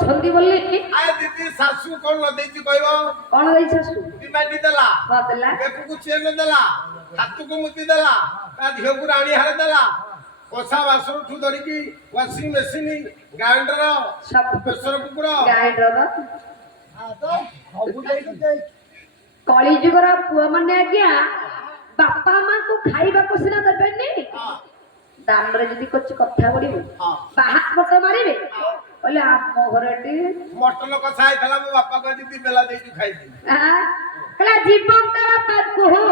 छंदी बोलले कि आए दीदी सासू कोन ल देती कहबो कोन देई सासू बिमाटी देला हां देला बेकु को चेन देला हाथु को मुती देला ता धियो को राणी हार देला कोसा वासर ठु धरि की वाशिंग मशीन ग्राइंडर सब प्रेशर कुकर ग्राइंडर हां तो सब दे कली जुगर पुआ माने आज्ञा बापा मां को खाइबा को सिना देबेनी हां दान रे जदी कुछ कथा बडिबो हां बाहात बक मारिबे बोले आप घरटी मटन कसा आइतला मो बापा को दीदी बेला देई खाइती हां कला जीवन तारा पाद को हो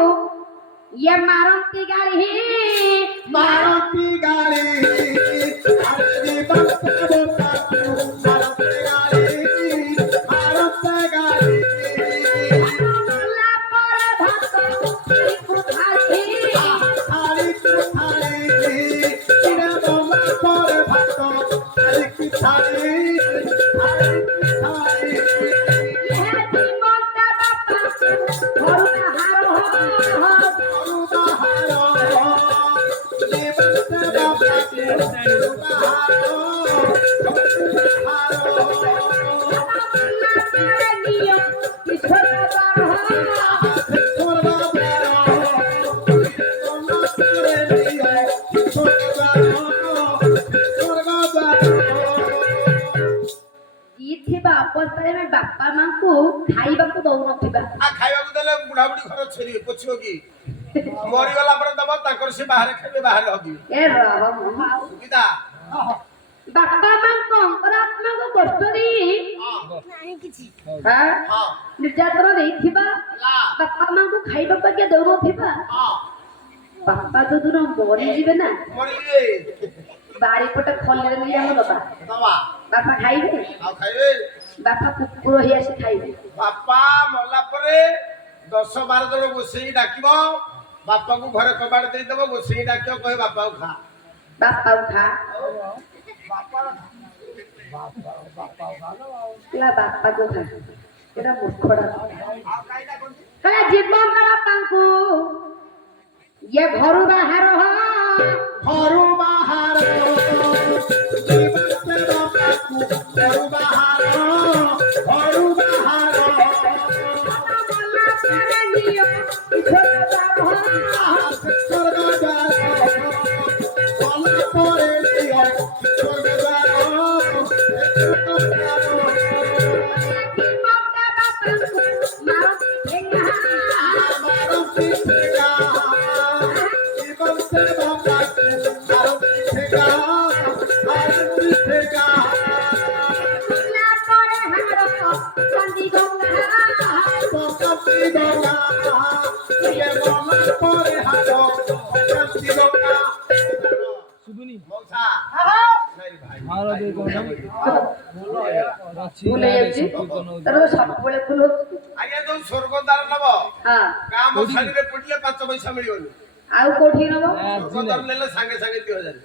ये मारंती गाड़ी मारती गाड़ी अरे बाप बोता मारती गाड़ी ला पर भात कुठारी थाली थाली किरा बोला पर भात थाली थाली थाली ये जीवन तारा पाद घरुना हारो अवस्था में बापा मां को खाइबा को दउ नथिबा आ खाइबा को देले बुढ़ा बुढ़ी घर छेरी पोछियो की मरि वाला पर दबा ताकर से बाहर खाइबे बाहर हबी ए रह सुविधा बापा मां को अंतरात्मा को कष्ट दी नहीं किछि हां हां निर्यातना देथिबा ला बापा मां को खाइबा को के दउ नथिबा हां बापा तो दूर मरि जिवे ना मरि जे बाड़ी पटे खल्ले नहीं हम बाबा दवा बापा खाइबे आ खाइबे बापा कुकुर हिया से खाइबे बापा मरला परे 10 12 जन गोसेई डाकिबो बापा को घरे कबाड़ देई देबो गोसेई डाकियो कहे बापा को खा बापा खा ला बापा को खा एटा मूर्खड़ा कला जीवन का बापांको ये घरु बाहर हो घरु बाहर जीवन से बापा को घरु बाहर घरु बाहर बोला करे नियो छोटा हो स्वर्ग द्वार बोला करे नियो स्वर्ग द्वार जीवन का बापांको मारो ठेंगा मारो ठेंगा जीवन से बापा को मारो ठेंगा मारो ठेंगा ला करे हारो चंदी गंगा पकती गंगा ये बोला करे हारो पकती गंगा सुबुनी मौसा नहीं भाई मारो दे बोले जी तर सब बोले फुल आगे तो स्वर्ग द्वार नबो हां काम छाड़ी रे पडले 5 पैसा मिलियोनी आउ कोठी नबो स्वर्ग द्वार लेले संगे संगे 2000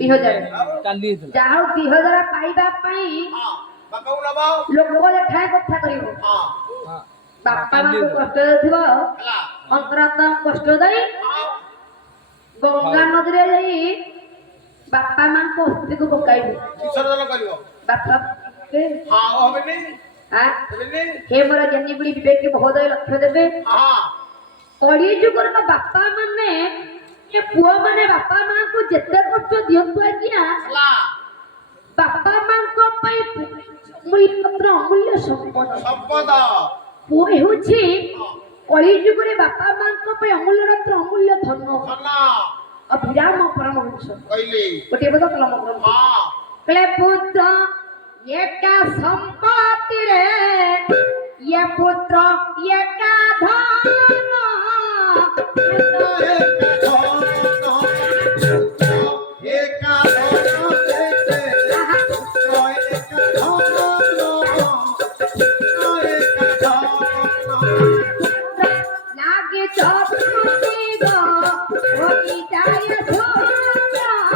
2000 काली हेतला जाहो 2000 पाइबा पई हां बापा को नबो लोक देखाय कथा करिवो हां हां बापा मां को कष्ट देथिबो हला अंतरात्मा कष्ट देई हां गंगा नदी रे जाई बापा मां को अस्थि को पकाइबो विसर्जन करिवो बापा के हां होबे नहीं हां होबे नहीं हे मोरा जन्नी बुली विवेक के महोदय लक्ष्य देबे हां कड़ी जुगर का बापा माने ये पुआ माने बापा मां को जेते कष्ट दियंतु आज्ञा हला बापा मां को पई मूल्य पत्र अमूल्य संपद पुआ होछि कड़ी जुगरे बापा मां को पई अमूल्य रत्न अमूल्य धन हला अभिराम परमहंस कइले गोटे बद कलम ग्रंथ हां कले पुत्र एका संपत्ति रे ये पुत्र एका धन लागे चौथी गो होई जाय धोरा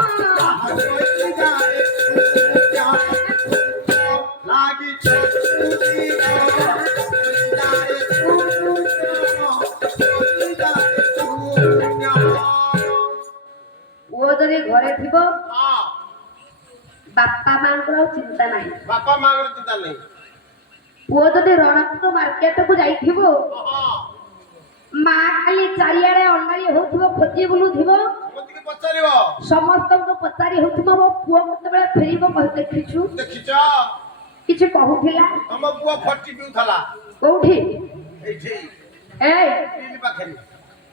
लागी छोटी ମାଙ୍କର ଚିନ୍ତା ନାହିଁ ପୁଅ ଯଦି ରଣପୁର ମାର୍କେଟକୁ ଯାଇଥିବ ମା ଖାଲି ଚାରିଆଡେ ଅଣ୍ଡାଳି ହଉଥିବ ଖୋଜି ବୁଲୁଥିବ ମତେ ପଚାରିବ ସମସ୍ତଙ୍କୁ ପଚାରି ହଉଥିବ ମୋ ପୁଅ କେତେବେଳେ ଫେରିବ କହି ଦେଖିଛୁ ଦେଖିଛ କିଛି କହୁଥିଲା ତମ ପୁଅ ଫଟି ପିଉଥିଲା କୋଉଠି ଏଇଠି ଏଇ ପିଲି ପାଖରେ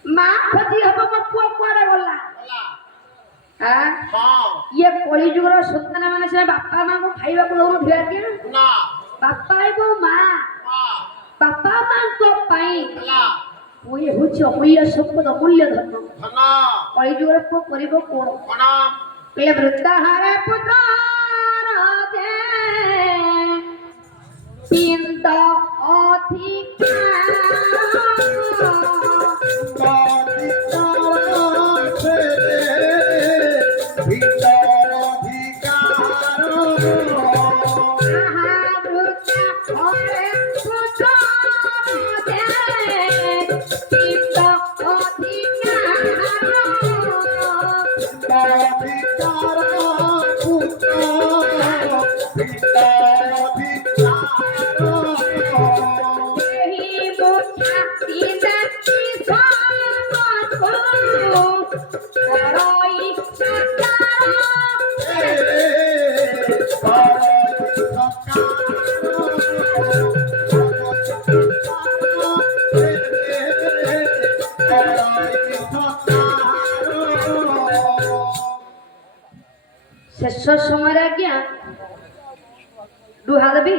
ମା ଖୋଜି ହବ ମୋ ପୁଅ କୁଆଡେ ଗଲା ହେଲା ଆଁ? ହଁ ଇଏ କଳି ଯୁଗର ସନ୍ତାନ ମାନେ ସେ ବାପା ମାଙ୍କୁ ଖାଇବାକୁ ଦଉନଥିବେ ଆଜ୍ଞା ନା ବାପା ଏବଂ ମା ମା ବାପା ମାଙ୍କ ପାଇଁ ହେଲା ପୁଅ ହଉଛି ଅମୂଲ୍ୟ ସମ୍ପଦ ଅମୂଲ୍ୟ ଧନ ଧନ କଳି ଯୁଗର ପୁଅ କରିବ କଣ କଣ କହିଲେ ବୃଦ୍ଧାହାରେ ପୁତ୍ର ପିଣ୍ଡ ଶେଷ ସମୟରେ ଆଜ୍ଞା ଲୁହା ଦେବି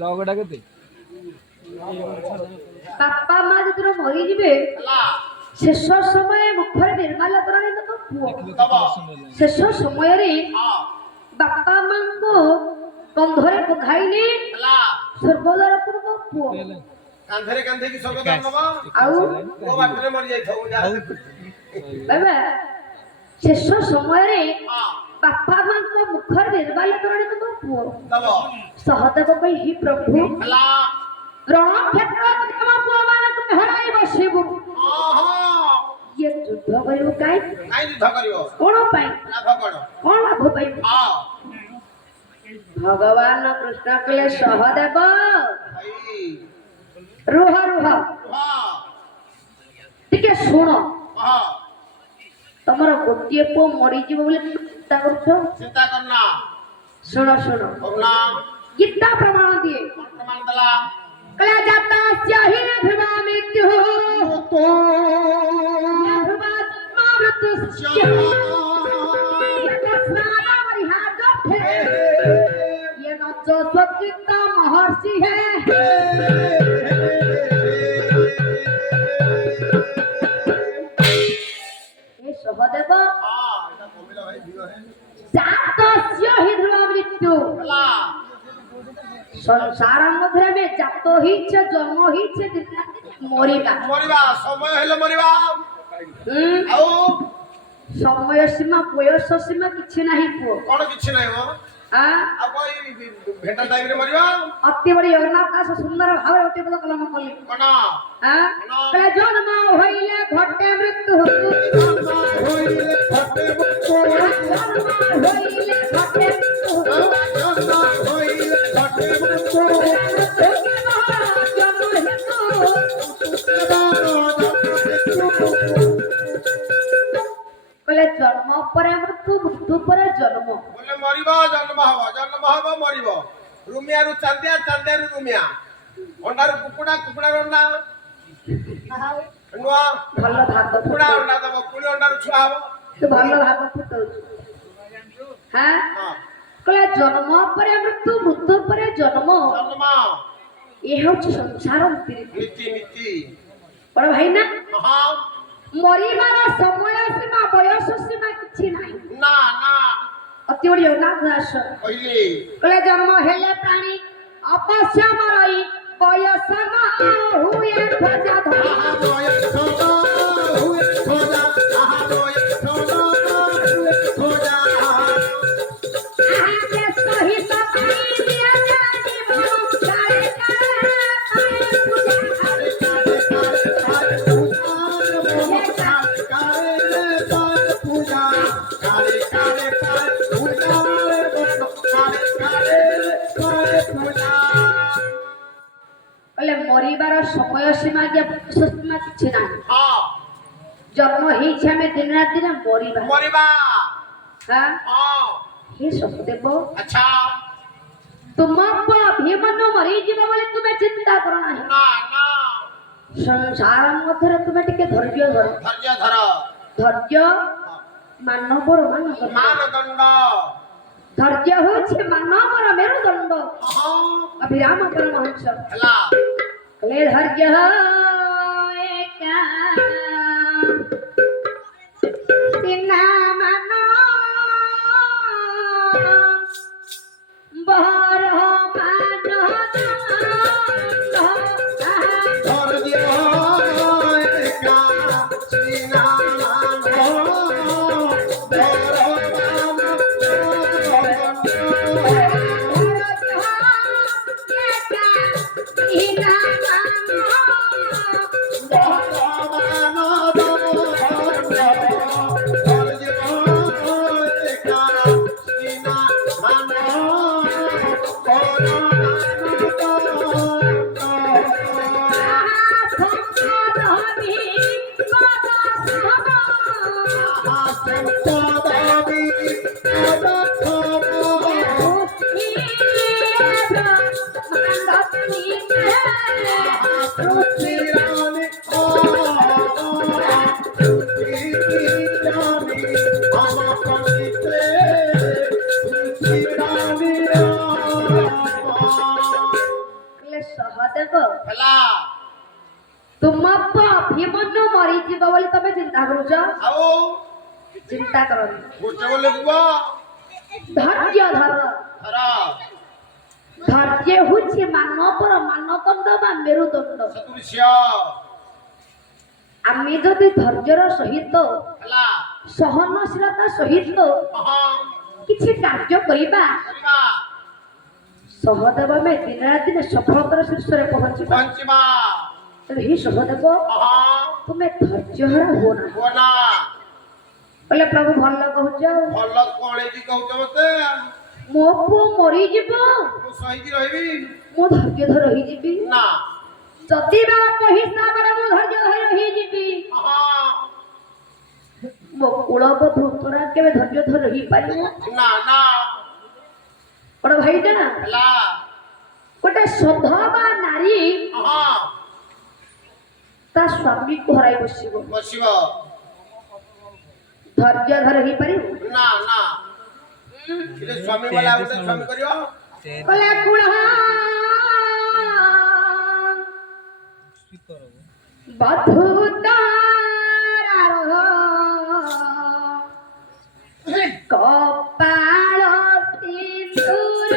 লগটা কেতে ବାପା ମା ଯେତେବେଳେ ମରିଯିବେ ହେଲା ଶେଷ ସମୟ ମୁଖରେ ନିର୍ମାଲ୍ୟ ଦେବ ପୁଅ ଦବ ଶେଷ ସମୟରେ ହଁ ବାପା ମାଙ୍କୁ କନ୍ଧରେ ବଧାଇଲେ ହେଲା ସ୍ୱର୍ଗଦ୍ୱାର ପୂର୍ବ ପୁଅ କାନ୍ଧରେ କାନ୍ଧେକି ସ୍ୱର୍ଗଦ୍ୱାର ନବ ଆଉ ପୁଅ ବାଟରେ ମରି ଯାଇଥାଉ ଯାହା ଦେଖୁଛି ବାବା ଶେଷ ସମୟରେ ହଁ ବାପା ମାଙ୍କ ମୁଖରେ ନିର୍ମାଲ୍ୟ ଦେବ ପୁଅ ଦବ ସହଦେବ କହି ହି ପ୍ରଭୁ ହେଲା ରଣକ୍ଷେତ୍ରରେ ତମ ପୁଅ ମାନଙ୍କୁ ହରାଇ ବସିବୁ ହଁ ହଁ ଇଏ ଯୁଦ୍ଧ କରିବୁ କାହିଁକି କାଇଁ ଯୁଦ୍ଧ କରିବ କଣ ପାଇଁ ଲାଭ କଣ କଣ ଲାଭ ପାଇବୁ ହଁ ଭଗବାନ କୃଷ୍ଣ କହିଲେ ସହଦେବ ଭାଇ ରୁହ ରୁହ ହଁ ଟିକେ ଶୁଣ ହଁ ତମର ଗୋଟିଏ ପୁଅ ମରିଯିବ ବୋଲି ଚିନ୍ତା କରୁଛ ଚିନ୍ତା କରନା ଶୁଣ ଶୁଣ କରୁନା ଗୀତା ପ୍ରମାଣ ଦିଏ କଣ ପ୍ରମାଣ ଦେଲା କହିଲା ଜାତାସ୍ୟ ହି ଧ୍ରୁବା ମୃତ୍ୟୁଃ ଧ୍ରୁବା ଜନ୍ମ ମୃତ୍ୟୁଶ୍ଚ यतस्नान परिहार्यर्थे ये न च स्वचित्त महर्षि है ये सहदेव ହଁ ଏଟା କମିଲା ଭାଇ ଦିଅ ହେ जातस्य हि ध्रुव मृत्यु ହେଲା संसार मध्य में जात ही जन्म ही मरिबा ମରିବା ସମୟ ହେଲେ ମରିବା हम्म ଆଉ समय सीमा बयस सीमा किछि नाही पुओ କଣ କିଛି ନାହିଁ ମ आ ଆଉ କଣ ଏଇ ଭେଟା ଟାଇମରେ ମରିବା अति बड़ी जगन्नाथ दास सुंदर भाव अति बड़ कलम कली କଣ आ कले जन्म होइले घटे मृत्यु जन्म होइले घटे मृत्यु कले जन्म परे मृत्यु मृत्यु परे जन्म ବୋଲେ ମରିବ ଜନ୍ମ ହବ ମରିବ ରୁମିଆରୁ ଚାନ୍ଦିଆ ଚାନ୍ଦିଆରୁ ରୁମିଆ ଅଣ୍ଡାରୁ କୁକୁଡ଼ା କୁକୁଡ଼ାରୁ ଅଣ୍ଡା ନୂଆ ଭଲ ଭାଗ କୁକୁଡ଼ା ଅଣ୍ଡା ଦବ ପୁଣି ଅଣ୍ଡାରୁ ଛୁଆ ହବ ତୁ ଭଲ ଭାଗ ଫୁଟଉଛୁ ହାଁ ହଁ कले जन्म परे मृत्यु मृत्यु परे जन्म ଜନ୍ମ ये हूँ संसार रीति ନୀତି ନୀତି बड़ भाई ना ହଁ मरिबार समय सीमा बयस सीमा किछि नाही ନା ନା अति बड़ी जगन्नाथ दास କହିଲି कले जन्म हेले प्राणी अपस्य मरई बयस न हुए खोजा धरा आके सहित पाई दिया जानी मनो काले ମରିବାର ସମୟ ସୀମା କି ସୀମା କିଛି ନାହିଁ। ହଁ ଜନ୍ମ ହେଇଛି ଆମେ ଦିନେ ନା ଦିନେ ମରିବା। ମରିବା ହଁ ହଁ ହେ ସହଦେବ ଆଚ୍ଛା ତୁମ ଅଭିମନ୍ୟୁ ମରିଯିବ ବୋଲି ତୁମେ ଚିନ୍ତା କର ନାହିଁ। ନା ନା ସଂସାର ମଧ୍ୟରେ ତୁମେ ଟିକେ ଧୈର୍ଯ୍ୟ ଧର। ଧୈର୍ଯ୍ୟ ଧର ଧୈର୍ଯ୍ୟ ମାନବର ମାନଦଣ୍ଡ। ମାନଦଣ୍ଡ ଧୈର୍ଯ୍ୟ ହେଉଛି ମାନବର ମେରୁଦଣ୍ଡ। ହଁ ଅଭିରାମ ପରମହଂସ ହେଲା କହିଲେ ଧୈର୍ଯ୍ୟ ଏକା ସିନା ମାନ ବର ମାନ ଧୈର୍ଯ୍ୟ ଏକା ସିନା ସହଦେବ ହେଲା ତୁମ ଅଭିମନ୍ୟୁ ମରିଯିବ ବୋଲି ତମେ ଚିନ୍ତା କରୁଛ। ଆଉ ଚିନ୍ତା କରନି ଗୋଟେ ବୋଲେ ବୁଆ ଧୈର୍ଯ୍ୟ ଧର। ଧର ଧୈର୍ଯ୍ୟ ହେଉଛି ମାନବର ମାନଦଣ୍ଡ ବା ମେରୁଦଣ୍ଡ। ସଦୃଶ୍ୟ ଆମେ ଯଦି ଧୈର୍ଯ୍ୟର ସହିତ ହେଲା ସହନଶୀଳତା ସହିତ ହଁ କିଛି କାର୍ଯ୍ୟ କରିବା କରିବା ସହଦେବ ଆମେ ଦିନେ ନା ଦିନେ ସଫଳତାର ଶୀର୍ଷରେ ପହଞ୍ଚିବା। ପହଞ୍ଚିବା ତେଣୁ ହିଁ ସହଦେବ ହଁ ତୁମେ ଧୈର୍ଯ୍ୟହରା ହୁଅ ନା। ବୋନା କହିଲେ ପ୍ରଭୁ ଭଲ କହୁଛ ଭଲ କଣ ହେଇକି କହୁଛ ମତେ ମୋ ପୁଅ ମରିଯିବ ମୁଁ ସହିକି ରହିବି ମୁଁ ଧୈର୍ଯ୍ୟ ଧରି ରହିଯିବି। ନା ଯଦି ବା ହିସାବରେ ମୁଁ ଧୈର୍ଯ୍ୟ ଧରି ରହିଯିବି ହଁ ମୋ କୁଳବଧୂ ତୋରା କେବେ ଧୈର୍ଯ୍ୟ ଧରି ରହିପାରିବ? ନା ନା ବଡ ଭାଇଟା ହେଲା ଗୋଟେ ସଧବା ନାରୀ ହଁ ତା ସ୍ୱାମୀକୁ ହରାଇ ବସିବ, ବସିବ ଧୈର୍ଯ୍ୟ ଧରି ହେଇପାରିବ? ନା ନା ହେଲେ ସ୍ୱାମୀ ବୋଲା ଗୋଟେ ସ୍ୱାମୀ କରିବ କହିଲା କୁଳ ବଧୂ ତାରାର କପାଳ ସିନ୍ଦୁର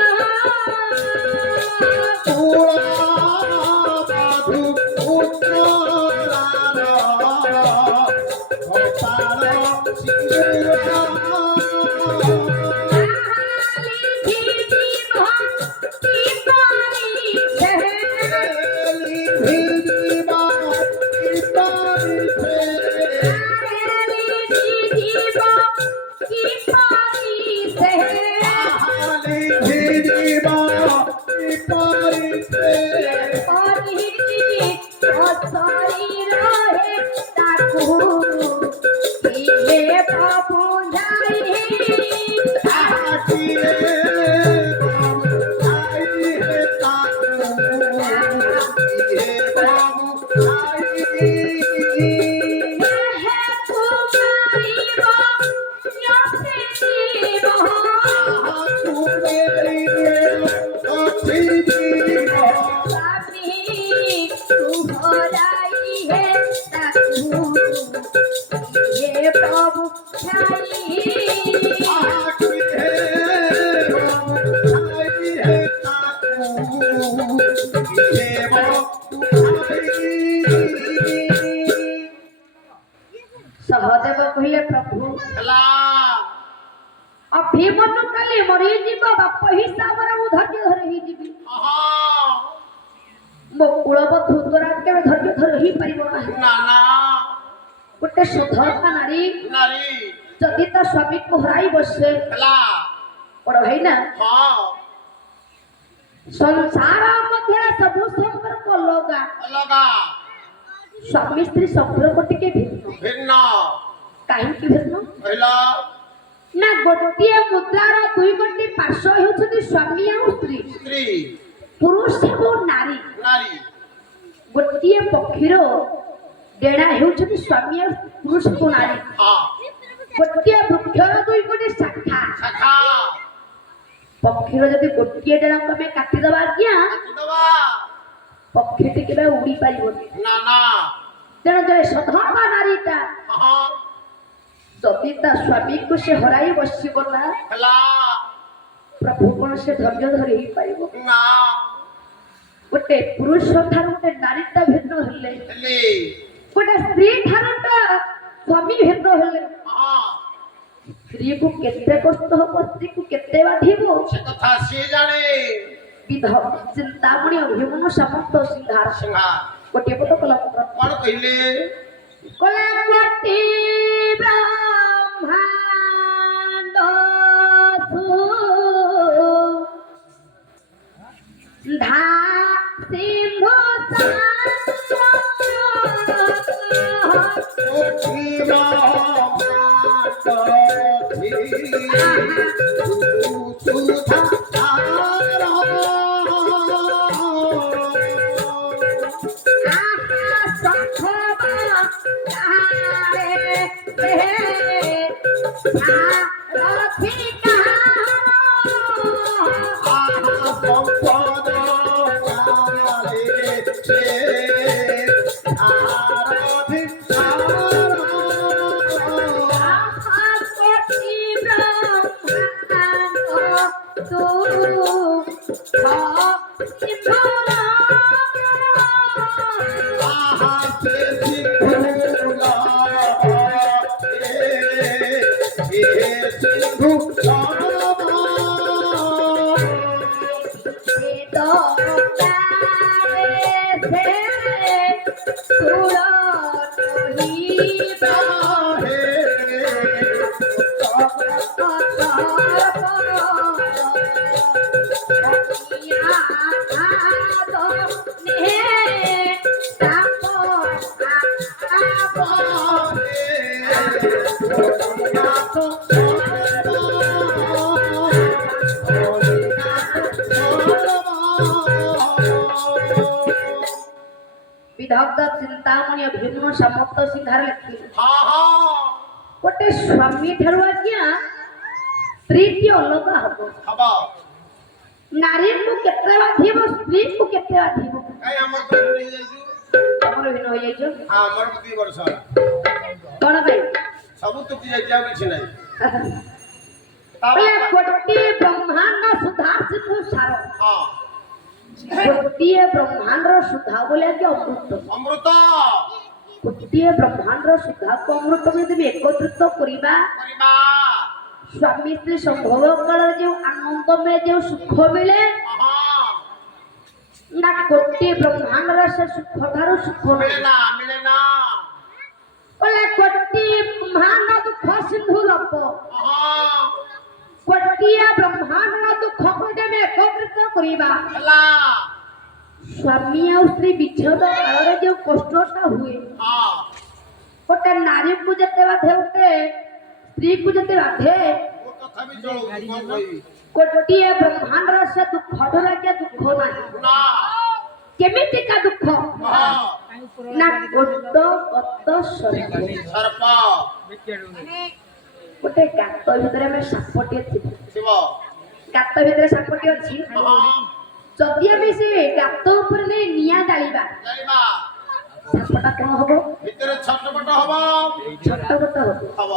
ସହଦେବ କହିଲେ ପ୍ରଭୁ ହେଲା ଅଭିମନ୍ୟୁ କାଲି ମରିଯିବ ବାପ ହିସାବରେ ମୁଁ ଧୈର୍ଯ୍ୟ ଧରି ହେଇଯିବି। ମୋ କୁଳବଧୂ ତୋରା କେବେ ଧୈର୍ଯ୍ୟ ଧରି ହେଇପାରିବ ନାହିଁ। ନା ନା ଗୋଟେ ସଧବା ନାରୀ ନାରୀ ଯଦି ତା ସ୍ୱାମୀକୁ ହରାଇ ବସେ ହେଲା ବଡ ଭାଇ ନା ହଁ ସଂସାର ମଧ୍ୟରେ ସବୁ ସମ୍ପର୍କ ଅଲଗା ଅଲଗା ସ୍ୱାମୀ ସ୍ତ୍ରୀ ସମ୍ପର୍କ ଟିକେ ଭିନ୍ନ ଭିନ୍ନ କାହିଁକି ଭିନ୍ନ କହିଲ ନା ଗୋଟିଏ ମୁଦ୍ରାର ଦୁଇ ଗୋଟି ପାର୍ଶ୍ୱ ହେଉଛନ୍ତି ସ୍ୱାମୀ ଆଉ ସ୍ତ୍ରୀ ସ୍ତ୍ରୀ ପୁରୁଷ ଏବଂ ନାରୀ ନାରୀ ଗୋଟିଏ ପକ୍ଷୀର ଡେଣା ହେଉଛନ୍ତି ସ୍ୱାମୀ ଆଉ ପୁରୁଷ ଏବଂ ନାରୀ ହଁ ଗୋଟିଏ ବୃକ୍ଷର ଦୁଇ ଗୋଟି ଶାଖା ଶାଖା ପକ୍ଷୀର ଯଦି ଗୋଟିଏ ଡେଣାକୁ ଆମେ କାଟିଦେବା ଆଜ୍ଞା କାଟିଦବା ପକ୍ଷୀଟି କେବେ ଉଡି ପାରିବନି ନା ନା ତେଣୁ ଜଣେ ସଧବା ନାରୀଟା ହଁ ଯଦି ତା ସ୍ୱାମୀକୁ ସେ ହରାଇ ବସିବ ନା ହେଲା ପ୍ରଭୁ କଣ ସେ ଧୈର୍ଯ୍ୟ ଧରି ହେଇପାରିବ ନା ଗୋଟେ ପୁରୁଷ ଠାରୁ ଗୋଟେ ନାରୀଟା ଭିନ୍ନ ହେଲେ ହେଲି ଗୋଟେ ସ୍ତ୍ରୀ ଠାରୁ ସ୍ୱାମୀ ଭିନ୍ନ ହେଲେ ହଁ ସ୍ତ୍ରୀକୁ କେତେ କଷ୍ଟ ହବ ସ୍ତ୍ରୀକୁ କେତେ ବାଧିବ ସେ କଥା ସିଏ ଜାଣେ ବିଧ ଚିନ୍ତାମଣି ଅଭିମନ୍ୟୁ ସାମନ୍ତ ସିଂହାର ସିଂହା ଗୋଟିଏ ପଦ କଲା ପତ୍ର କଣ କହିଲେ କଲା କୋଟି ବ୍ରହ୍ମାଣ୍ଡ ଧା ସିଂହ বিদগ্ধ চিন্তামণি অভিমন্যু সামন্ত সিংহার লেখিলে ହଁ ହଁ ଗୋଟେ ସ୍ୱାମୀ ଠାରୁ ଆଜ୍ଞା ସ୍ତ୍ରୀଟି ଅଲଗା ହବ ହବ ନାରୀକୁ କେତେ ବାଧିବ ସ୍ତ୍ରୀକୁ କେତେ ବାଧିବ କାଇଁ ଆମର ତ ନେଇଯାଇଛୁ ତମର ଭିନ୍ନ ହୋଇଯାଇଛ ଆମର 2 ବର୍ଷ ହେଲା କଣ ପାଇଁ ସବୁ ତୁଟି ଯାଇଛି ଆଉ କିଛି ନାହିଁ ବୋଲେ ଗୋଟିଏ ବ୍ରହ୍ମାଣ୍ଡ ସୁଧା ସିକୁ ସାର ହଁ ଗୋଟିଏ ବ୍ରହ୍ମାଣ୍ଡର ସୁଧା ବୋଲେ ଆଜ୍ଞା ଅମୃତ ଅମୃତ ଗୋଟିଏ ବ୍ରହ୍ମାଣ୍ଡର ସୁଧାକୁ ଅମୃତ ଯଦି ଏକତ୍ରିତ କରିବା କରିବା ସ୍ୱାମୀ ସ୍ତ୍ରୀ ସମ୍ଭୋଗ କାଳରେ ଯେଉଁ ଆନନ୍ଦମୟ ଯେଉଁ ସୁଖ ମିଳେ ହଁ ନା ଗୋଟିଏ ବ୍ରହ୍ମାଣ୍ଡର ସେ ସୁଖ ଠାରୁ ସୁଖ ମିଳେ ମିଳେ ନା ବୋଲେ ଗୋଟିଏ ବ୍ରହ୍ମାଣ୍ଡ ଦୁଃଖ ସିନ୍ଧୁ ରବ ହଁ ଗୋଟିଏ ବ୍ରହ୍ମାଣ୍ଡର ଦୁଃଖକୁ ଯଦି ଏକତ୍ରିତ କରିବା ହେଲା ସ୍ୱାମୀ ଆଉ ସ୍ତ୍ରୀ ବିଚ୍ଛେଦ କାଳରେ ଯେଉଁ କଷ୍ଟଟା ହୁଏ ହଁ ଗୋଟେ ନାରୀକୁ ଯେତେ ବାଧେ ଗୋଟେ ସ୍ତ୍ରୀକୁ ଯେତେ ବାଧେ ମୁଁ ତଥାପି ଚଳୁଛି କଣ କହିବି ଗୋଟିଏ ବ୍ରହ୍ମାଣ୍ଡର ସେ ଦୁଃଖ ଠୁ ଦୁଃଖ ନାହିଁ ନା କେମିତିକା ଦୁଃଖ ହଁ ନା ଗୋଟ ଗତ ସର୍ପ ସର୍ପ ଗୋଟେ ଗାତ ଭିତରେ ଆମେ ସାପଟିଏ ଥିବ ଶିବ ଗାତ ଭିତରେ ସାପଟି ଅଛି ହଁ ଯଦି ଆମେ ସେ ଗାତ ଉପରେ ନେଇ ନିଆଁ ଜାଳିବା ଜାଣିବା ସାପଟା କଣ ହବ ଭିତରେ ଛଟପଟ ହବ ଛଟପଟ ହବ ହବ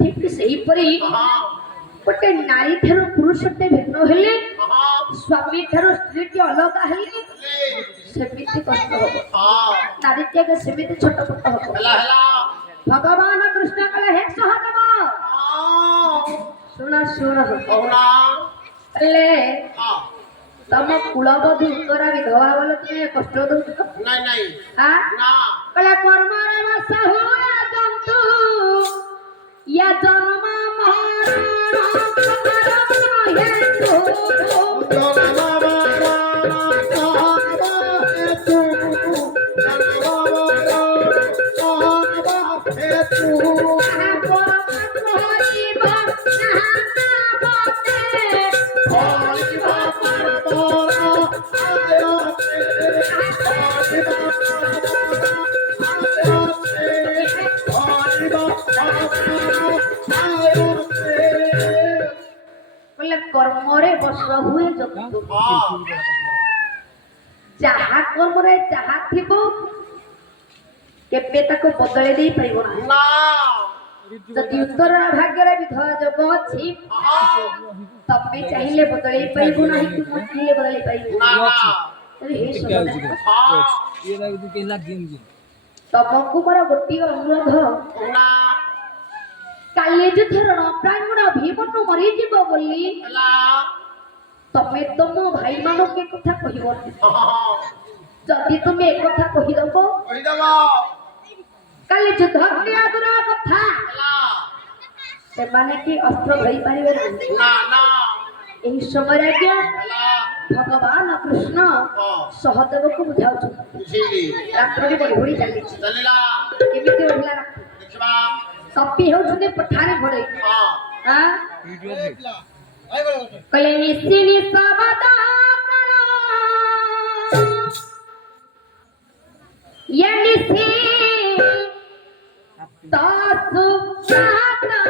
ଠିକ ସେହିପରି ହଁ ଗୋଟେ ନାରୀ ଠାରୁ ପୁରୁଷଟେ ଭିନ୍ନ ହେଲେ ହଁ ସ୍ୱାମୀ ଠାରୁ ସ୍ତ୍ରୀଟି ଅଲଗା ହେଲେ ଲେ ସେମିତି କଷ୍ଟ ହବ ହଁ ନାରୀଟି ଆଗେ ସେମିତି ଛଟପଟ ହବ ହେଲା ହେଲା ଭଗବାନ କୃଷ୍ଣ କହିଲେ ହେ ସହଦେବ ହଁ ଶୁଣ ଶୁଣ କହୁନା ହେଲେ ହଁ ତମ କୁଳବଧୂ ଉତ୍ତରା ବିଧବା ବୋଲେ ତୁମେ କଷ୍ଟ ଦଉଛ ନାଇଁ ନାଇଁ ଆ ନା କହିଲେ କର୍ମରେ ବାସ ହୁଏ ଜନ୍ତୁ ୟା ଜନ୍ମ ମରଣ ବୋଲେ କର୍ମରେ ବର୍ଷ ହୁଏ ଯତୁ ଯାହା କର୍ମରେ ଯାହା ଥିବ କେବେ ତାକୁ ବଦଳେଇ ଦେଇ ପାରିବ ନାହିଁ ଯଦି ଉତ୍ତର ଭାଗ୍ୟରେ ବିଧବା ଯୋଗ ଅଛି ତମେ ଚାହିଁଲେ ବଦଳେଇ ପାରିବୁ ନାହିଁ ତୁମ ଚାହିଁଲେ ବଦଳେଇ ପାରିବୁ ତମକୁ ମୋର ଗୋଟିଏ ଅନୁରୋଧ କାଲି ଯଦି ରଣପ୍ରାଙ୍ଗଣ ଭୀମକୁ ମରିଯିବ ବୋଲି ତମେ ତମ ଭାଇ ମାନଙ୍କୁ କଥା କହିବ ଯଦି ତୁମେ ଏକଥା କହିଦବ କାଲି ଯୁଦ୍ଧ ଆଗୁର କଥା ସେମାନେ କି ଅସ୍ତ୍ର ଧରି ପାରିବେ ନାହିଁ ଏହି ସମୟରେ ଆଜ୍ଞା ଭଗବାନ କୃଷ୍ଣ ସହଦେବକୁ ବୁଝାଉଛନ୍ତି ରାତ୍ରରେ ବଢି ବଢି ଚାଲିଛି କେମିତି ବଢିଲା କପି ହେଉଛନ୍ତି ପଠାଣି ଘୋଡେଇ କହିଲେ ନିଶି ନିଶବଦ ये निसी तासु साता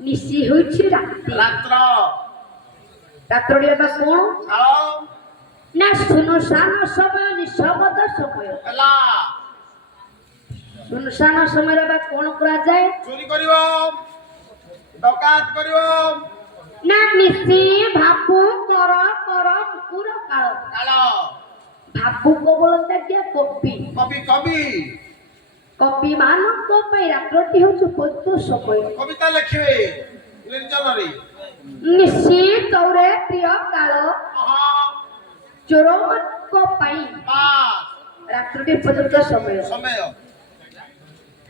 निशी होछि रात्र रात्रि बा कोन ना सुनसान समय निशब्द समय सुनसान समय बा कोन करा जाए चोरी करिवो डकात करिवो ना निशी भापु कर मुकुर काल भापु को बोलता क्या कवि कवि मानक पई रात्रटी होछु पत्तो समय कविता लिखिबे निर्जन रे निशी चौरे प्रिय काल चोरमत को पई रात्रटी पत्तो समय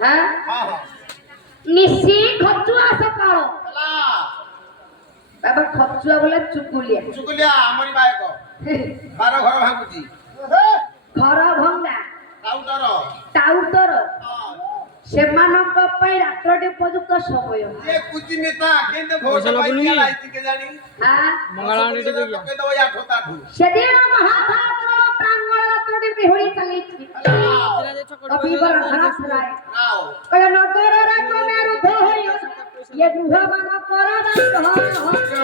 हां हां निशी खचुआ सकाळ बाबा खचुआ बोले चुगुलिया हमरी बायक बार घर भांगुची घर भंगा टाउटर सेमानक पई रात्रटी उपयुक्त समय ये कुची नेता केंद्र भोट पाई लाइति के जानी हां मंगलानी के दो के दो या ठोता ठू सेदिन महाभारत प्रांगण रात्रटी बिहुड़ी चली अभी बर घास राय कय नगर रे तमे रुध होइयो ये गुह मन परदा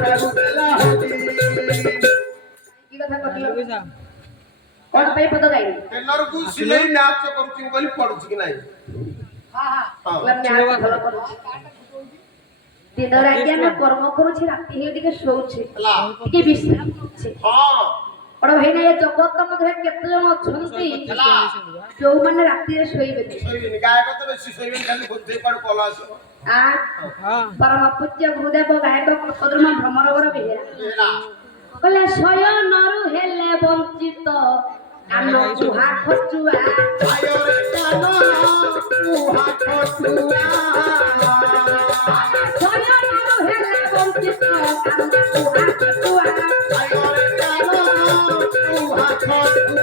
କରୁଦେଲା ହରି କି କଥା କହିଲ କଣ ପାଇଁ ପଦ ଗାଇଲି ଟେଲରକୁ ସିଲେଇ ମ୍ୟାଚ କରୁଛି ବୋଲି ପଡୁଛି କି ନାହିଁ ହଁ ଭଲ କରୁଛି ଦିନରେ ଆଜ୍ଞା ଆମେ କର୍ମ କରୁଛି ରାତି ହେଲେ ଟିକେ ଶୋଉଛି ହେଲା ଟିକେ ବିଶ୍ରାମ କରୁଛି ହଁ ବଡ ଭାଇନା ଏ ଜଗତ ମଧ୍ୟରେ କେତେ ଜଣ ଅଛନ୍ତି ହେଲା ଯୋଉମାନେ ରାତିରେ ଶୋଇବେନି ଶୋଇବେନି ଗାୟକ ତ ବେଶୀ ଶୋଇବେନି ଖାଲି ବୁଦ୍ଧି କୁଆଡୁ କଲ ଆସିବ ପରମ ପୂଜ୍ୟ ଗୁରୁଦେବ ଗାୟକ କଦର୍ମ ଭ୍ରମରବର ବେହେରା ହେଲା କହିଲେ ଶୟନରୁ ହେଲେ ବଞ୍ଚିତ କାନ କୁହା ଖଚୁଆ ଆୟରେ କାନ କୁହା ଖଚୁଆ ଶୟନରୁ ହେଲେ ବଞ୍ଚିତ କାନ କୁହା ଖଚୁଆ ଆୟରେ କାନ କୁହା ଖଚୁଆ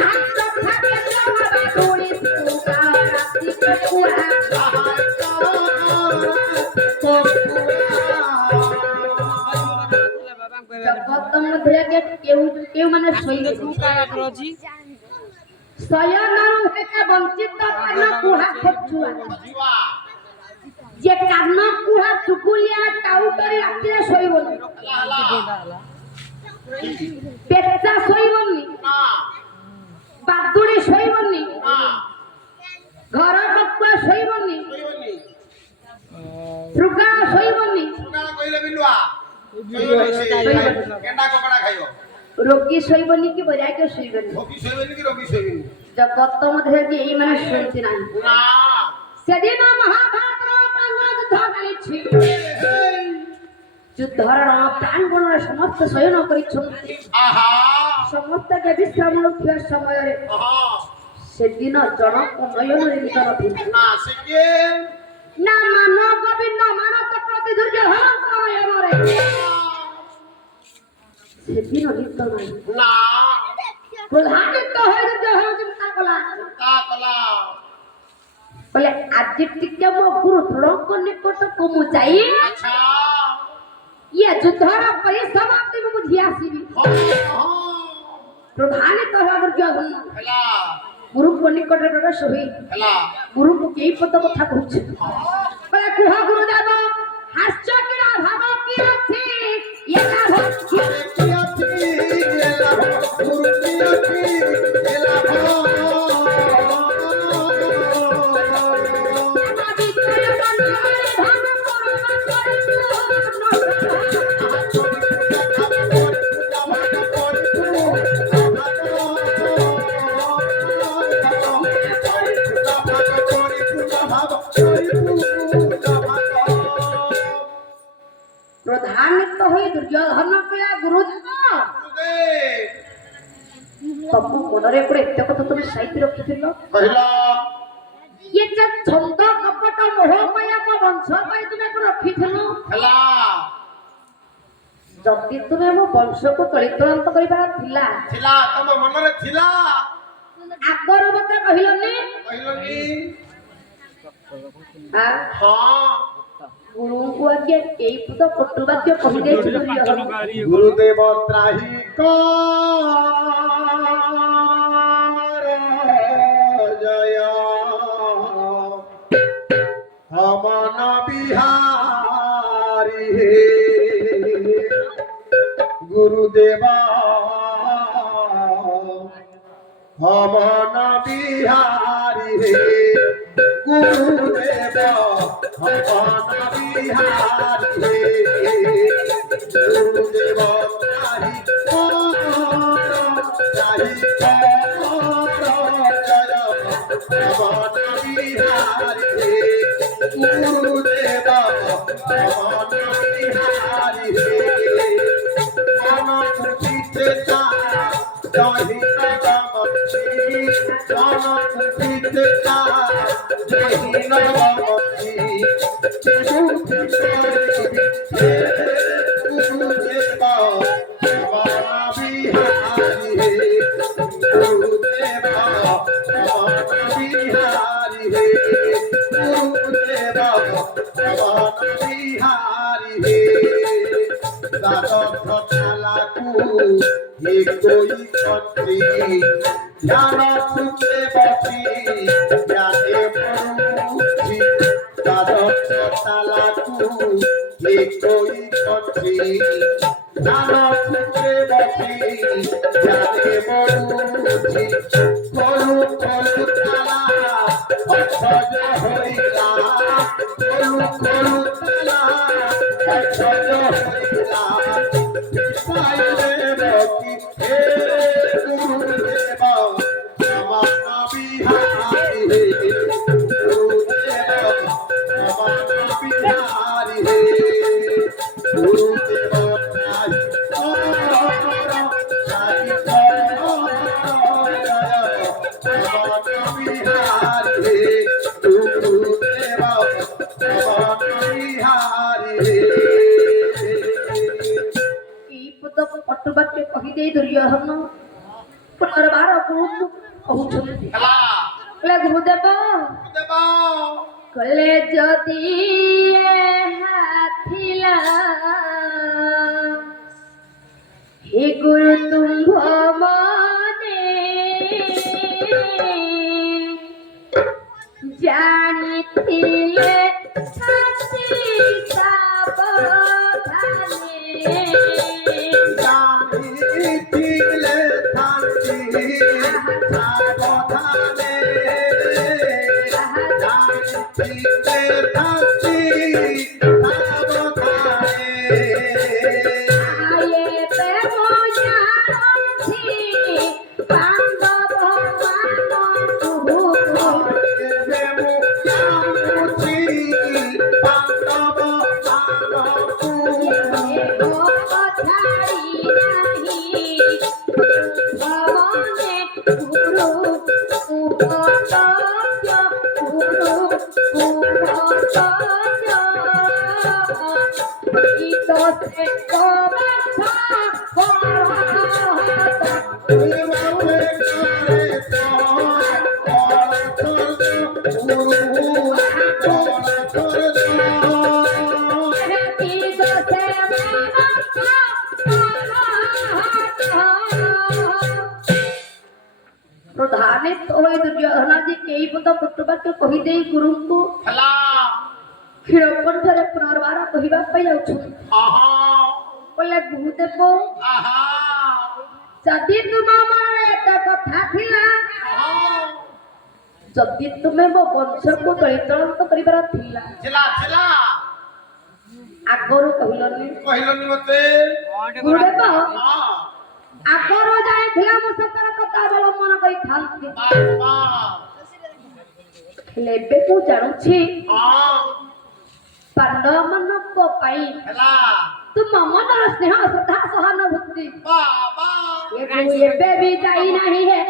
ହାତ থাকে জমা দড়ি সুগা রাতি কুয়া জগত মধ্যে কেউ কেউ মানে শৈবে শয়নରୁ ହେଲେ ବଞ୍ଚିତ କାନ କୁହା ଖଚୁଆ যে কান কুহা চুকুলিয়া টাউটারি রাত্রে শোইবনি পেটটা শোইবনি বাদুড়ি শোইবনি ঘর কপুয়া শোইবনি ত্রুকা শোইবনি রোগী শোইবনি কি বৈরাগ্য শোইবনি জগত মধ্যে কি এই মানে শুনছি না সেদিন মহাভারত যুদ্ধ চালিছি যুদ্ধর প্রাঙ্গণরে সমস্ত শয়ন করিছন্তি সমস্তকে বিশ্রাম লুଥିବା ସମୟରେ ସେଦିନ ଜଣକ ନୟନରେ ନିଦ ନଥିଲା ନା ମାନ ଗୋବିନ୍ଦ ମାନତ ପ୍ରତି ଦୁର୍ଯ୍ୟୋଧନଙ୍କ ନୟନରେ ସେଦିନ ନିଦ ନାହିଁ ପ୍ରଧାନିତ ହୋଇ ଦୁର୍ଯ୍ୟୋଧନ ଚିନ୍ତା କଲା बोले आज टिके मो गुरु द्रोणक निकटको मु जाई ये युद्धर परिसमाप्ति में बुझी आसीबी प्रधानित हो दुर्योधन गुरु को निकट प्रवेश होई गुरु को केई पद कथा कहछ बोले कुहा गुरुदेव हास्य किरा भाव की अछि ये का भक्ति की अछि ये ला गुरु की अछि ये ला प्रधानित होई दुर्योधन पिला गुरुदेव तब मनरे पुरे एते कथा तुम साहित्य रखिथिलो कहला ये जे छंद कपट मोह माया को वंश पाई तुमे को रखिथिलो कहला जति तुमे मो वंश को तलितरंत करिबा थिला थिला तम मनरे थिला आगर बता कहिलनी हां गुरु को आगे केई पुत कटुवाक्य कहि दे गुरुदेव त्राही को जय हमन बिहारी हे गुरुदेव हमन बिहारी हे गुरुदेव हमन बिहारी हे गुरुदेव त्राही को जय हमन बिहारी हे गुरुदेव हमन बिहारी हे मन चित्ते चा जहि नमति मन चित्ते चा जहि नमति गुरुदेव हमन बिहारी हे गुरुदेव हमन बिहारी हे गुरुदेव हमन बिहारी हे दादर थालाकू हे कोई छत्री ध्यान सुचे बसी ज्ञाने परुची दादर थालाकू कोई पक्षी जानो चित्रे बसी जाने मरुची कोलु कोलु ताला अक्षज होइला कोलु कोलु ताला अक्षज होइला पायले रति हे गुरुदेव नमः बिहारी हे गुरुदेव नमः बिहारी हे गुरुदेव पटुबाक्य कहिदे दुर्योधन पुनर्बार कहउछन्ति कले गुरुदेव कले जदि हाथिला हे गुरु तुम्भ मने जानिथिले शास्ति सावधाने जानिथिले शास्ति सावधाने जानिथिले शास्ति सावधाने आये पे मोजारथि पांडव मानो प्रधानित होय दुर्योधनादि केई पद पुटबाक्य कहिदे गुरु को क्षीरकंठरे पुनर्बार कहिबा पई जाउछु बोले गुरुदेव जदि तुम मन एक कथा थिला जदि तुमे मो वंश को दलितरंत करिबार थिला आगरो कहिलनी मते गुरुदेव आगरो जाइथिला मो सतर कथा अवलंबन करि थांती लेबे को जानुछि पांडव मनक पाई तुम मनर स्नेह श्रद्धा सहानुभूति ये भी जाई नहीं है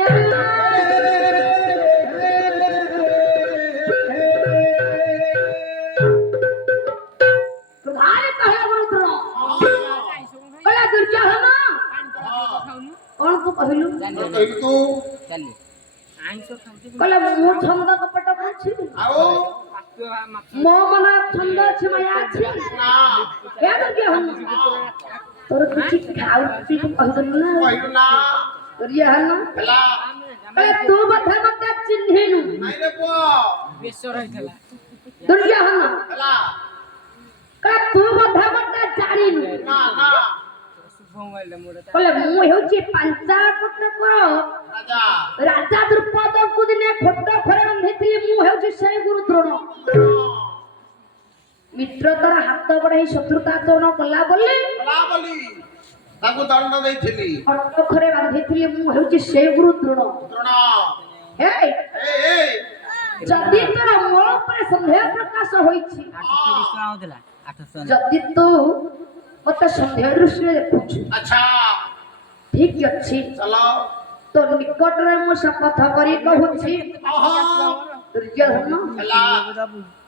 प्रधान कहे गुरु द्रोण कला दुर्योधन कौन को कहलु तू कला मु छंद कपट अछि मो मन छंद अछि माया अछि क्या दुर्योधन तोर किछि खाउ छि कहदनु ना दुर्योधन ए तू बथा मत चिन्हेनु नहीं रे पो बेसर हैथला दुर्योधन का तू बथा मत जानिनु ना कले मु हेउछि पंचा पुत्र करो राजा द्रुपद को दिने फोटो खरे बंधिथिली मु हेउछि से गुरु द्रोण मित्र तर हाथ बढाई शत्रुता चरण कला बोली ताकू दंड देइथिली फोटो खरे बंधिथिली मु हेउछि से गुरु द्रोण ए जदि तोर मोर ऊपर संदेह प्रकाश होइछि जदि तू मत संदेह दृष्टि देखुछु अच्छा ठीक अछि चलो तो निकट रे मु शपथ करी कहूछि दुर्योधन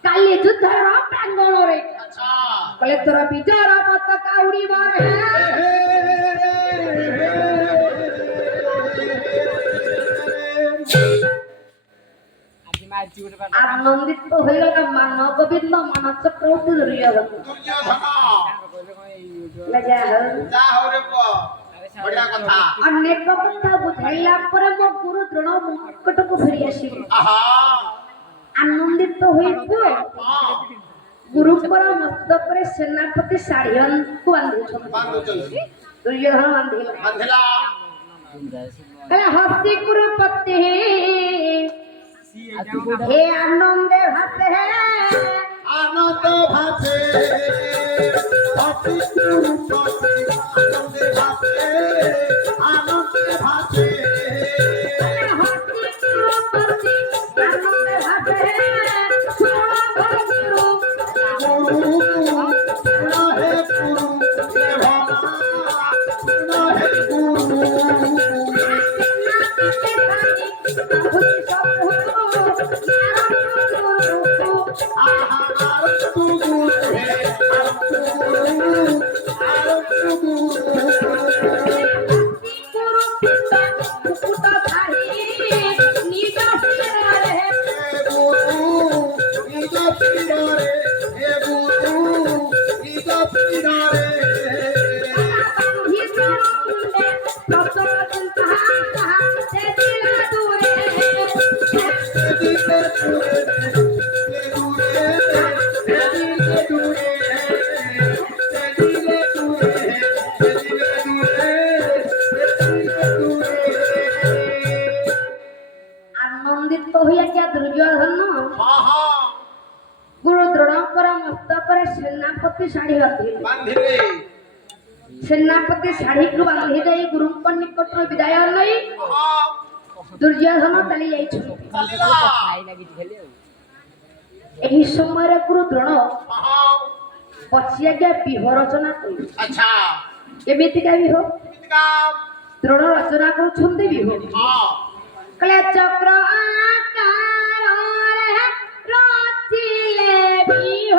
काली युद्धर प्रांगण रे अच्छा कले तोर विजय पताका उड़ीबार है आनंदित तो होइला मानव गोविंद मान चक्रवर्ती दुर्योधन लजा हो जा हो रे पो बढ़िया कथा अनेक कथा बुझाइला पर मो गुरु द्रोण मुकुट को फेरी आसी आहा आनंदित तो होइबो ଗୁରୁଙ୍କର ମସ୍ତକରେ ସେନାପତି ଶାଢ଼ୀକୁ ବାନ୍ଧୁଛନ୍ତି। ବାନ୍ଧୁଛନ୍ତି ଦୁର୍ଯ୍ୟୋଧନ ବାନ୍ଧିଲା। ବାନ୍ଧିଲା କହିଲା ହସ୍ତି କୁରୁପତି हे आनंदे भाते आनंद भाते अति कुरुपति आनंद भाते आनंद भाते हस्ती कुरुपति आनंदे भाते सोना गुरु गुरु सुना है गुरु हे भगवान सुना है गुरु ଆନନ୍ଦିତ ହୋଇ ଆଜ୍ଞା ଦୁର୍ଯ୍ୟୋଧନ ଗୁରୁ ଦ୍ରୋଣଙ୍କର ମସ୍ତକରେ ସେନାପତି ଶାଢ଼ୀ ବାନ୍ଧିଲେ। ବାନ୍ଧିଲେ ସେନାପତି ଶାଢ଼ୀକୁ ବାନ୍ଧି ଦେଇ ଗୁରୁଙ୍କ ନିକଟରୁ ବିଦାୟ ନେଇ ଦୁର୍ଯ୍ୟୋଧନ ଚାଲି ଯାଇଛନ୍ତି। ଚାଲିଲା ଏହି ସମୟରେ ଗୁରୁ ଦ୍ରୋଣ ବସି ଆଜ୍ଞା ବିହ ରଚନା କଲେ। अच्छा ଏମିତିକା ବିହ कितका ଦ୍ରୋଣ ରଚନା କରୁଛନ୍ତି ବିହ हाँ କଲେ ଚକ୍ର ଆକାରରେ ରଚିଲେ ବିହ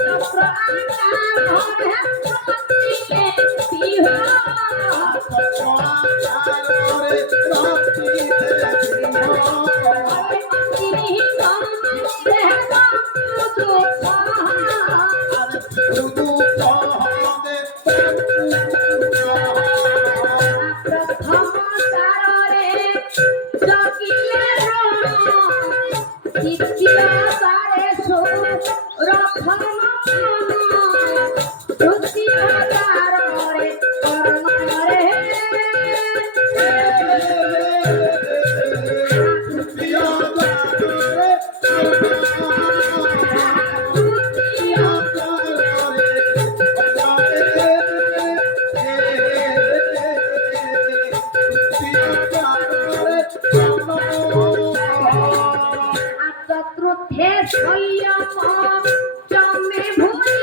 ଚକ୍ର ଆକାରରେ ରଚିଲେ ବିହ চতুর্থে সংযম জমে ভুলি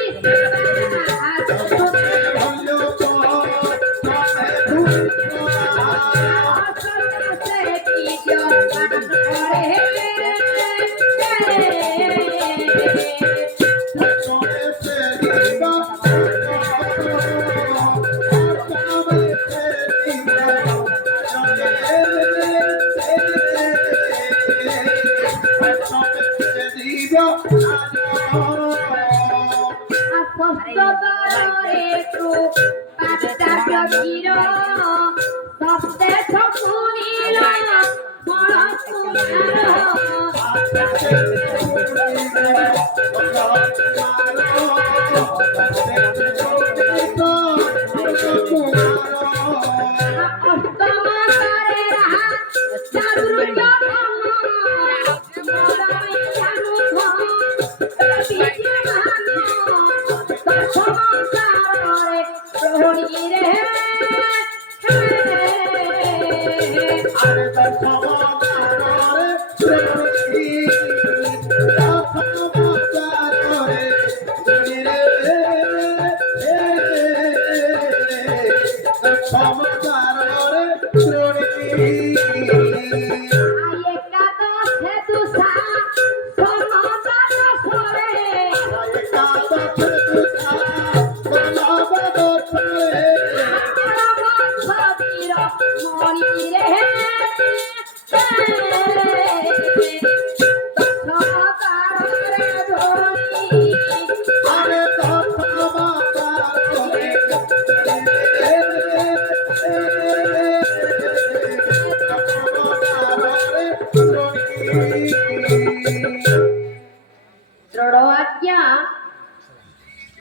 ଦୃଢ଼ ଆଜ୍ଞା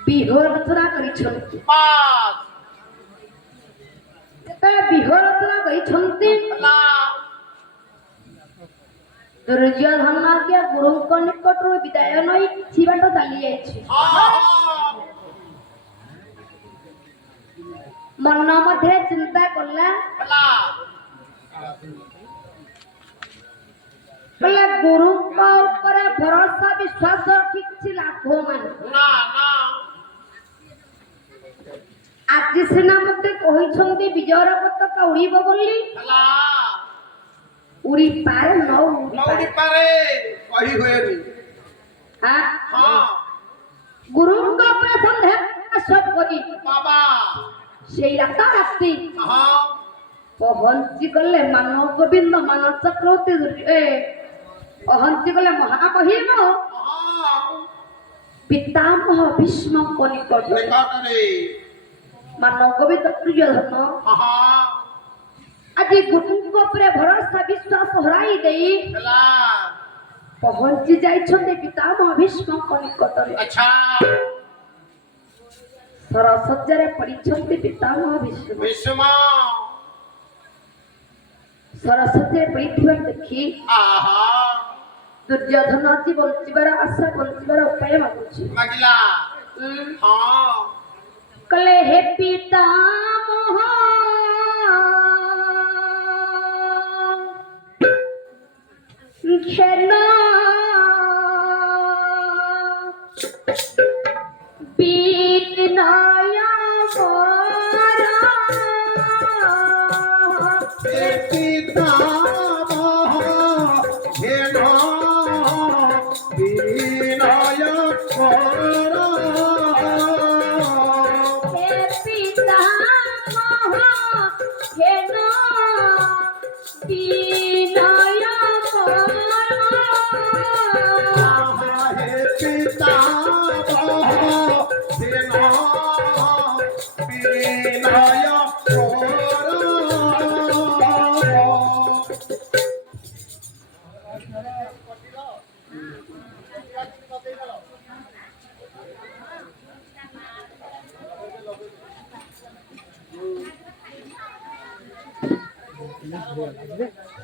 ବିହ ରଚନା କରିଛନ୍ତି। ବାସ୍ ଯେତେବେଳେ ବିହ ରଚନା କରିଛନ୍ତି ହେଲା ଦୁର୍ଯ୍ୟୋଧନ ଆଜ୍ଞା ଗୁରୁଙ୍କ ନିକଟରୁ ବିଦାୟ ନେଇ କିଛି ବାଟ ଚାଲି ଯାଇଛି। ମନ ମଧ୍ୟରେ ଚିନ୍ତା କଲା ହେଲା ବୋଲେ ଗୁରୁଙ୍କ ଉପରେ ଭରସା ବିଶ୍ୱାସ ରଖି କିଛି ଲାଭ ନାହିଁ। ନା ନା ଆଜି ସିନା ମତେ କହିଛନ୍ତି ବିଜୟର ପତାକା ଉଡ଼ିବ ବୋଲି, ହେଲା ଉଡ଼ି ପାରେ ନ ନଉଡ଼ି ପାରେ କହି ହୁଏନି। ଆଁ? ହଁ ଗୁରୁଙ୍କ ଉପରେ ସନ୍ଦେହ ପ୍ରକାଶ କରି ବାବା ସେଇ ରାତାରାତି ହଁ ପହଞ୍ଚି ଗଲେ ମାନବ ଗୋବିନ୍ଦ ମାନ ଚକ୍ରବର୍ତ୍ତୀ ପହଞ୍ଚି ଗଲେ ମହାମହିମ ହଁ ପିତାମହ ଭୀଷ୍ମଙ୍କ ନିକଟରେ। ନିକଟରେ ମାନବ ଗୋବିନ୍ଦ ଦୁର୍ଯ୍ୟୋଧନ ହଁ ଆଜି ଗୁରୁଙ୍କ ଉପରେ ଭରସା ବିଶ୍ୱାସ ହରାଇ ଦେଇ ହେଲା ପହଞ୍ଚି ଯାଇଛନ୍ତି ପିତାମହ ଭୀଷ୍ମଙ୍କ ନିକଟରେ। ଆଚ୍ଛା ସରସଜ୍ଜାରେ ପଡ଼ିଛନ୍ତି ପିତାମହ ଭୀଷ୍ମ। ଭୀଷ୍ମ ସରସଜ୍ଜାରେ ପଡ଼ିଥିବା ଦେଖି ଆହା ଦୁର୍ଯ୍ୟୋଧନ ଆଜି ବଞ୍ଚିବାର ଆଶା ବଞ୍ଚିବାର ଉପାୟ ମାଗୁଛି। ମାଗିଲା ହଁ କଲେ ହେ ପିତାମହ ଘେନ ବିନୟ ମୋର ପିତାମହ ଘେନ ବିନୟ କର ହେ ପିତାମହ ଘେନ ବିନୟ হে পিতামহ ঘেন বিনয় কর